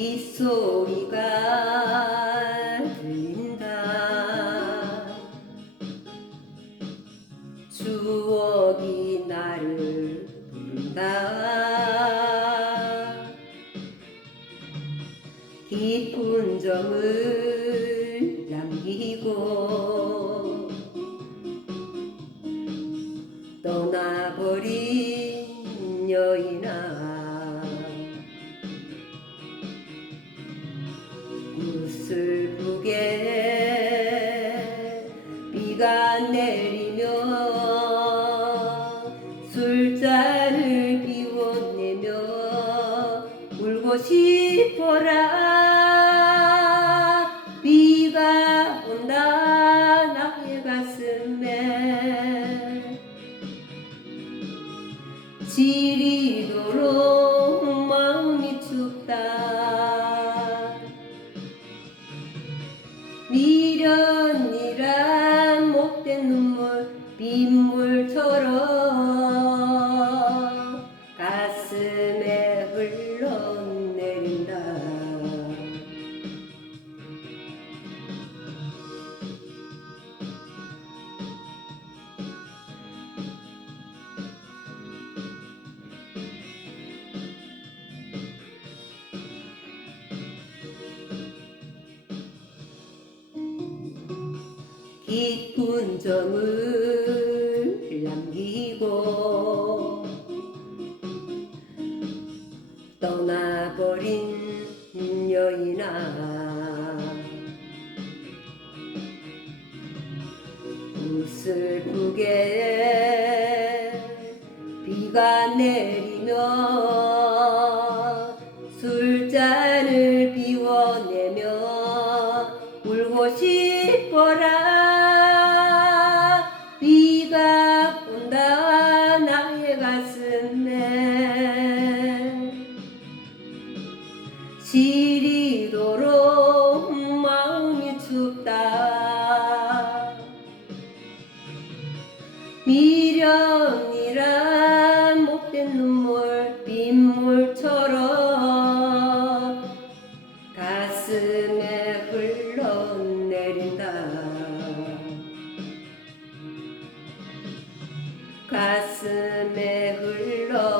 빗소리가 들린다. 추억이 나를 부른다. 깊은 정을 남기고 떠나버린 여인아 비가 내리며 술잔을 비워내며 울고 싶어라. 비가 온다 나의 가슴에. 지리도록 마음이 춥다 미련이란 못된 눈물 빗물처럼 가슴에 흘러 깊은 정을 남기고 떠나버린 여인아. 슬프게 비가 내리며 술잔을 비워내며 울고 싶 지리도록 마음이 춥다. 미련이란 못된 눈물 빗물처럼 가슴에 흘러내린다. 가슴에 흘러